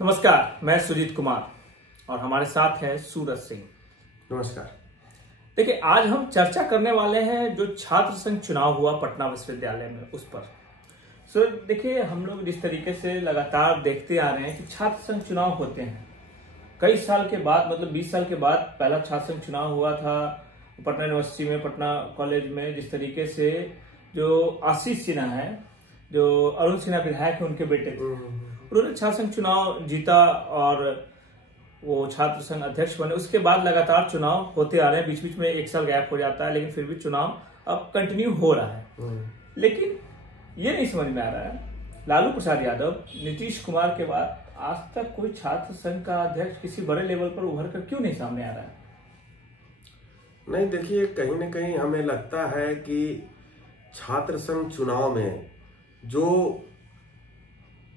नमस्कार, मैं सुजीत कुमार और हमारे साथ है सूरज सिंह। नमस्कार। देखिए, आज हम चर्चा करने वाले हैं जो छात्र संघ चुनाव हुआ पटना विश्वविद्यालय में उस पर। सो देखिए, हम लोग जिस तरीके से लगातार देखते आ रहे हैं कि छात्र संघ चुनाव होते हैं कई साल के बाद, मतलब 20 साल के बाद पहला छात्र संघ चुनाव हुआ था पटना यूनिवर्सिटी में, पटना कॉलेज में। जिस तरीके से जो आशीष सिन्हा है, जो अरुण सिन्हा विधायक है, उनके बेटे थे, उन्होंने छात्र संघ चुनाव जीता और वो छात्र संघ अध्यक्ष बने। उसके बाद लगातार चुनाव होते आ रहे हैं, बीच बीच में एक साल गैप हो जाता है, लेकिन फिर भी चुनाव अब कंटिन्यू हो रहा है। लेकिन ये नहीं समझ में आ रहा है, लालू प्रसाद यादव, नीतीश कुमार के बाद आज तक कोई छात्र संघ का अध्यक्ष किसी बड़े लेवल पर उभर कर क्यों नहीं सामने आ रहा है? नहीं, देखिए, कहीं ना कहीं हमें लगता है कि छात्र संघ चुनाव में जो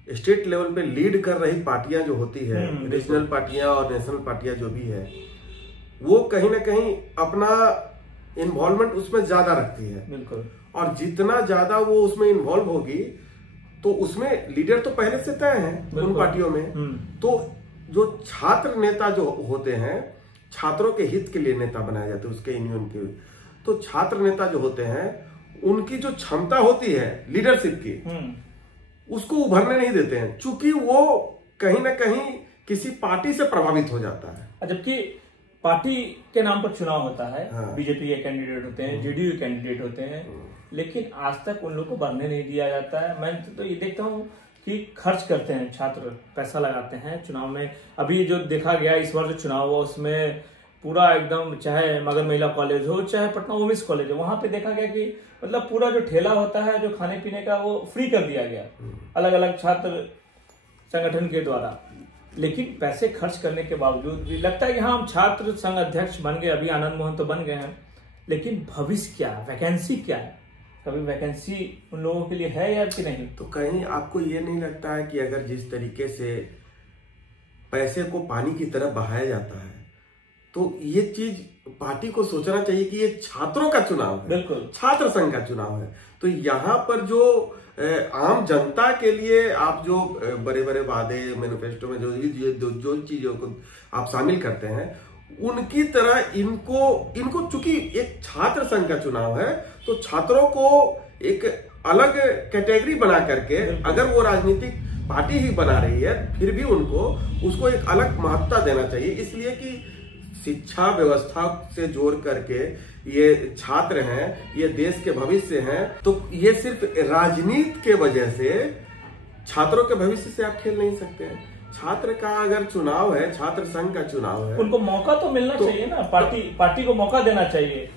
स्टेट लेवल पे लीड कर रही पार्टियां जो होती है, रीजनल पार्टियां और नेशनल पार्टियां जो भी है, वो कहीं ना कहीं अपना इन्वॉल्वमेंट उसमें ज्यादा रखती है। बिल्कुल। और जितना ज्यादा वो उसमें इन्वॉल्व होगी तो उसमें लीडर तो पहले से तय है उन पार्टियों में। तो जो छात्र नेता जो होते हैं, छात्रों के हित के लिए नेता बनाए जाते हैं उसके यूनियन के, तो छात्र नेता जो होते हैं उनकी जो क्षमता होती है लीडरशिप की, उसको उभरने नहीं देते हैं, चूंकि वो कहीं ना कहीं किसी पार्टी से प्रभावित हो जाता है। जबकि पार्टी के नाम पर चुनाव होता है, हाँ। बीजेपी के कैंडिडेट होते हैं, जेडीयू के कैंडिडेट होते हैं, लेकिन आज तक उन लोग को बढ़ने नहीं दिया जाता है। मैं तो ये देखता हूँ कि खर्च करते हैं छात्र, पैसा लगाते हैं चुनाव में। अभी जो देखा गया इस बार जो चुनाव हुआ उसमें पूरा एकदम, चाहे मगध महिला कॉलेज हो चाहे पटना वुमेन्स कॉलेज हो, वहां पे देखा गया कि मतलब पूरा जो ठेला होता है जो खाने पीने का वो फ्री कर दिया गया अलग अलग छात्र संगठन के द्वारा। लेकिन पैसे खर्च करने के बावजूद भी लगता है कि हाँ, हम छात्र संघ अध्यक्ष बन गए, अभी आनंद मोहन तो बन गए हैं, लेकिन भविष्य क्या है, वैकेंसी क्या है? कभी वैकेंसी उन लोगों के लिए है या कि नहीं? तो कहीं आपको ये नहीं लगता है कि अगर जिस तरीके से पैसे को पानी की तरह बहाया जाता है, तो ये चीज पार्टी को सोचना चाहिए कि ये छात्रों का चुनाव है, बिल्कुल छात्र संघ का चुनाव है। तो यहाँ पर जो आम जनता के लिए आप जो बड़े बड़े वादे मैनिफेस्टो में जो चीजों को आप शामिल करते हैं, उनकी तरह इनको चूंकि एक छात्र संघ का चुनाव है, तो छात्रों को एक अलग कैटेगरी बना करके, अगर वो राजनीतिक पार्टी ही बना रही है, फिर भी उसको एक अलग महत्ता देना चाहिए। इसलिए कि शिक्षा व्यवस्था से जोड़ करके ये छात्र हैं, ये देश के भविष्य हैं, तो ये सिर्फ राजनीति के वजह से छात्रों के भविष्य से आप खेल नहीं सकते हैं। छात्र का अगर चुनाव है, छात्र संघ का चुनाव है, उनको मौका तो मिलना चाहिए ना, पार्टी को मौका देना चाहिए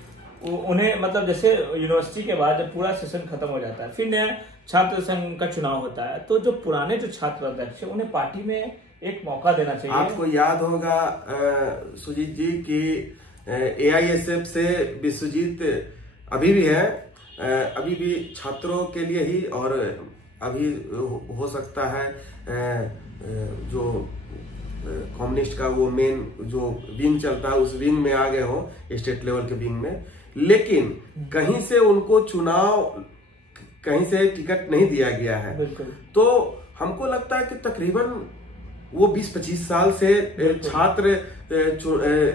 उन्हें। मतलब जैसे यूनिवर्सिटी के बाद जब पूरा सेशन खत्म हो जाता है, फिर नया छात्र संघ का चुनाव होता है, तो जो पुराने जो छात्र अध्यक्ष है उन्हें पार्टी में एक मौका देना चाहिए। आपको याद होगा सुजीत जी की AISF से विश्वजीत अभी भी है, अभी भी छात्रों के लिए ही, और अभी हो सकता है जो कम्युनिस्ट का वो मेन जो विंग चलता है उस विंग में आ गए हो, स्टेट लेवल के विंग में, लेकिन कहीं से उनको चुनाव, कहीं से टिकट नहीं दिया गया है। बिल्कुल। तो हमको लगता है कि तकरीबन वो 20-25 साल से छात्र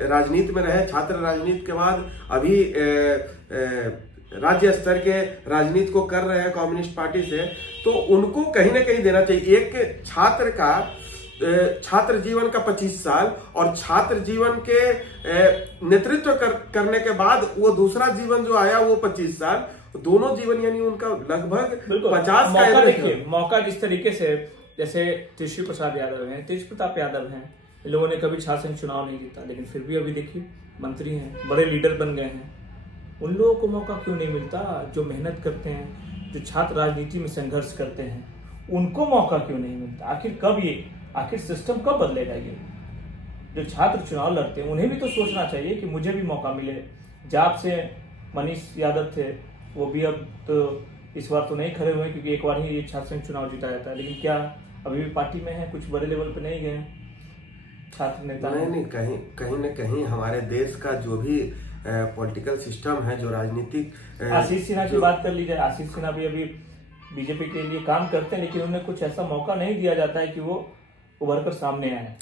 राजनीति में रहे, छात्र राजनीति के बाद अभी राज्य स्तर के राजनीति को कर रहे हैं कम्युनिस्ट पार्टी से, तो उनको कहीं ना कहीं देना चाहिए। एक छात्र का छात्र जीवन का 25 साल और छात्र जीवन के नेतृत्व करने के बाद वो दूसरा जीवन जो आया वो 25 साल, दोनों जीवन यानी उनका लगभग 50 का। देखिए, मौका जिस तरीके से, जैसे तेजस्वी प्रसाद यादव हैं, तेज प्रताप यादव हैं, इन लोगों ने कभी छात्र संघ चुनाव नहीं जीता, लेकिन फिर भी अभी देखिए मंत्री हैं, बड़े लीडर बन गए हैं। उन लोगों को मौका क्यों नहीं मिलता? जो मेहनत करते हैं, जो छात्र राजनीति में संघर्ष करते हैं, उनको मौका क्यों नहीं मिलता? आखिर सिस्टम कब बदलेगा? ये जो छात्र चुनाव लड़ते हैं उन्हें भी तो सोचना चाहिए कि मुझे भी मौका मिले। जाप से मनीष यादव थे, वो भी अब तो इस बार तो नहीं खड़े हुए क्योंकि एक बार ही ये छात्र संघ चुनाव जीता जाता है, लेकिन क्या अभी भी पार्टी में है? कुछ बड़े लेवल पे नहीं गए छात्र नेता? नहीं, कहीं न कहीं हमारे देश का जो भी पॉलिटिकल सिस्टम है, जो राजनीतिक, आशीष सिन्हा की बात कर ली जाए, आशीष सिन्हा भी अभी बीजेपी के लिए काम करते हैं, लेकिन उन्हें कुछ ऐसा मौका नहीं दिया जाता है कि वो उभर कर सामने आए?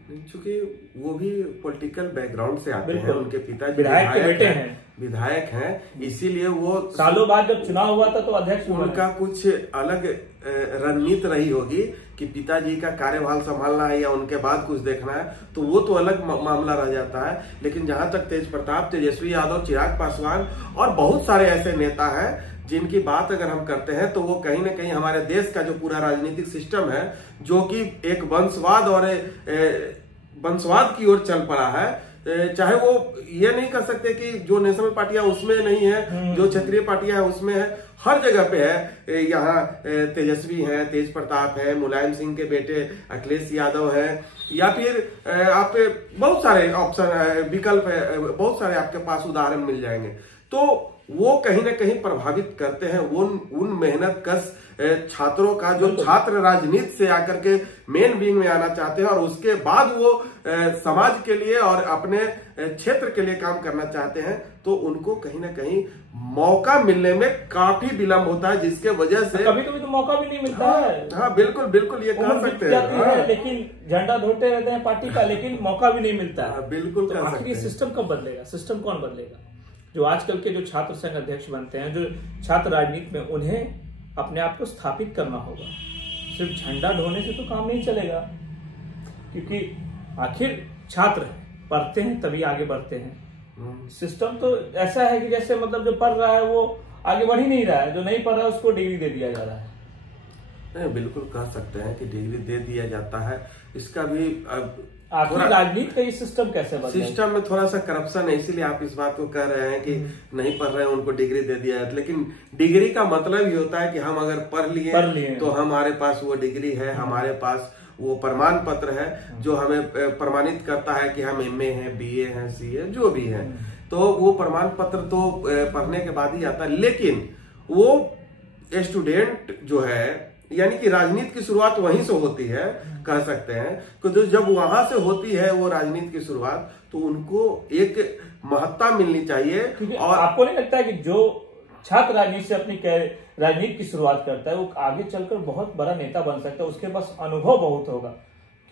क्योंकि वो भी पॉलिटिकल बैकग्राउंड से आते हैं, उनके पिताजी विधायक के बेटे हैं, विधायक हैं, इसीलिए वो सालों बाद जब चुनाव हुआ था तो अध्यक्ष उनका कुछ अलग रणनीति रही होगी कि पिताजी का कार्यभार संभालना है या उनके बाद कुछ देखना है, तो वो तो अलग मामला रह जाता है। लेकिन जहां तक तेज प्रताप, तेजस्वी यादव, चिराग पासवान और बहुत सारे ऐसे नेता हैं जिनकी बात अगर हम करते हैं तो वो कहीं ना कहीं हमारे देश का जो पूरा राजनीतिक सिस्टम है, जो कि एक वंशवाद और वंशवाद की ओर चल पड़ा है, चाहे वो ये नहीं कर सकते कि जो नेशनल पार्टियां उसमें नहीं है, जो क्षेत्रीय पार्टियां हैं उसमें है, हर जगह पे है। यहाँ तेजस्वी हैं, तेज प्रताप है, मुलायम सिंह के बेटे अखिलेश यादव है, या फिर आप बहुत सारे ऑप्शन विकल्प है, बहुत सारे आपके पास उदाहरण मिल जाएंगे। तो वो कहीं ना कहीं प्रभावित करते हैं उन मेहनत कश छात्रों का, जो छात्र राजनीति से आकर के मेन विंग में आना चाहते हैं और उसके बाद वो समाज के लिए और अपने क्षेत्र के लिए काम करना चाहते हैं। तो उनको कहीं ना कहीं मौका मिलने में काफी विलंब होता है, जिसके वजह से कभी कभी तो मौका भी नहीं मिलता है। हाँ बिल्कुल बिल्कुल, ये कह सकते हैं। लेकिन झंडा धोते रहते हैं पार्टी का, लेकिन मौका भी नहीं मिलता है। बिल्कुल। तो आखिर ये सिस्टम कब बदलेगा? सिस्टम कौन बदलेगा? जो आजकल के जो छात्र संघ अध्यक्ष बनते हैं, जो छात्र राजनीति में, उन्हें अपने आप को स्थापित करना होगा। सिर्फ झंडा ढोने से तो काम नहीं चलेगा, क्योंकि आखिर छात्र पढ़ते हैं तभी आगे बढ़ते हैं। सिस्टम तो ऐसा है कि जैसे मतलब जो पढ़ रहा है वो आगे बढ़ ही नहीं रहा है, जो नहीं पढ़ रहा है उसको डिग्री दे दिया जा रहा है। नहीं, बिल्कुल कह सकते हैं कि डिग्री दे दिया जाता है। इसका भी आखिर राजनीति का ये सिस्टम कैसे बदले? सिस्टम में थोड़ा सा करप्शन है, इसीलिए आप इस बात को कह रहे हैं कि नहीं पढ़ रहे हैं उनको डिग्री दे दिया है। लेकिन डिग्री का मतलब ही होता है कि हम अगर पढ़ लिए तो हमारे पास वो डिग्री है, हमारे पास वो प्रमाण पत्र है जो हमें प्रमाणित करता है कि हम MA हैं, BA हैं, CA जो भी है। तो वो प्रमाण पत्र तो पढ़ने के बाद ही आता है। लेकिन वो स्टूडेंट जो है, यानी कि राजनीति की शुरुआत वहीं से होती है, कह सकते हैं कि जब वहां से होती है वो राजनीति की शुरुआत, तो उनको एक महत्ता मिलनी चाहिए। और आपको नहीं लगता है कि जो छात्र राजनीति से अपनी राजनीति की शुरुआत करता है वो आगे चलकर बहुत बड़ा नेता बन सकता है? उसके पास अनुभव बहुत होगा,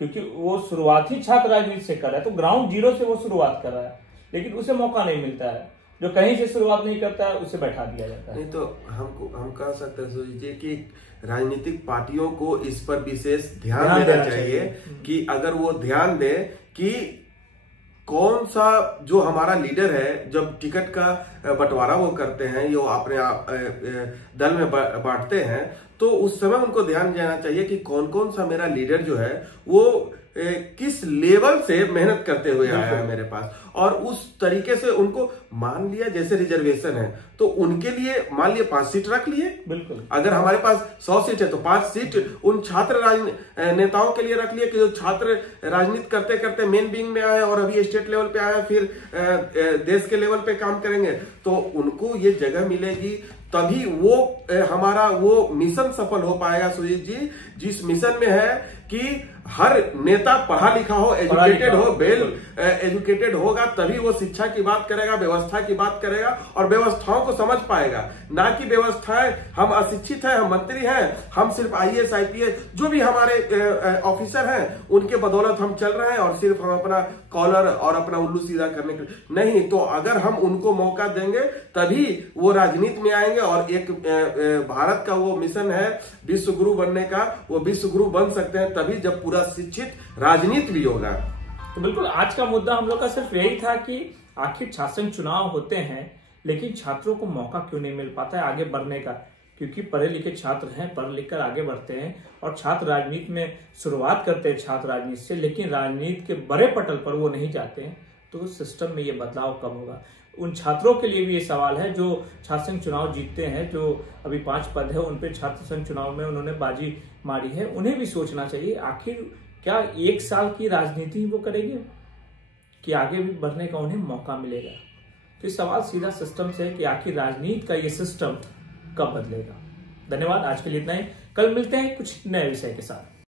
क्योंकि वो शुरुआत ही छात्र राजनीति से कर रहा है, तो ग्राउंड जीरो से वो शुरुआत कर रहा है। लेकिन उसे मौका नहीं मिलता है, जो कहीं से शुरुआत नहीं करता है उसे बैठा दिया जाता है। नहीं तो हम कह सकते हैं कि राजनीतिक पार्टियों को इस पर विशेष ध्यान देना चाहिए कि अगर वो ध्यान दे कि कौन सा जो हमारा लीडर है, जब टिकट का बंटवारा वो करते हैं, ये अपने दल में बांटते हैं, तो उस समय उनको ध्यान देना चाहिए कि कौन कौन सा मेरा लीडर जो है वो किस लेवल से मेहनत करते हुए आया है मेरे पास, और उस तरीके से उनको मान लिया। जैसे रिजर्वेशन है तो उनके लिए मान लिया 5 सीट रख लिए, बिल्कुल। अगर हमारे पास 100 सीट है तो 5 सीट उन छात्र नेताओं के लिए रख लिए कि जो छात्र राजनीति करते करते मेन विंग में आए और अभी स्टेट लेवल पे आए, फिर देश के लेवल पे काम करेंगे, तो उनको ये जगह मिलेगी, तभी वो हमारा वो मिशन सफल हो पाएगा। सुजीत जी, जिस मिशन में है कि हर नेता पढ़ा लिखा हो, एजुकेटेड हो, वेल एजुकेटेड होगा, तभी वो शिक्षा की बात करेगा, व्यवस्था की बात करेगा और व्यवस्थाओं को समझ पाएगा। ना कि व्यवस्थाएं, हम अशिक्षित हैं, हम मंत्री हैं, हम सिर्फ IAS IPS जो भी हमारे ऑफिसर हैं उनके बदौलत हम चल रहे हैं और सिर्फ हम अपना कॉलर और अपना उल्लू सीधा करने के नहीं। तो अगर हम उनको मौका देंगे तभी वो राजनीति में आएंगे और एक भारत का वो मिशन है विश्व गुरु बनने का, वो विश्व गुरु बन सकते हैं तभी जब पूरा शिक्षित राजनीति भी होगा। तो बिल्कुल आज का मुद्दा हम लोग का सिर्फ यही था कि आखिर छात्र संघ चुनाव होते हैं, लेकिन छात्रों को मौका क्यों नहीं मिल पाता है आगे बढ़ने का? क्योंकि पढ़े लिखे छात्र हैं, पढ़ लिख कर आगे बढ़ते हैं और छात्र राजनीति में शुरुआत करते हैं छात्र राजनीति से, लेकिन राजनीति के बड़े पटल पर वो नहीं जाते हैं। तो सिस्टम में ये बदलाव कब होगा? उन छात्रों के लिए भी ये सवाल है जो छात्र संघ चुनाव जीतते हैं, जो अभी 5 पद है उन पे छात्र संघ चुनाव में उन्होंने बाजी मारी है। उन्हें भी सोचना चाहिए आखिर क्या 1 साल की राजनीति वो करेंगे कि आगे भी बढ़ने का उन्हें मौका मिलेगा? तो सवाल सीधा सिस्टम से है कि आखिर राजनीति का ये सिस्टम कब बदलेगा। धन्यवाद, आज के लिए इतना ही। कल मिलते हैं कुछ नए विषय के साथ।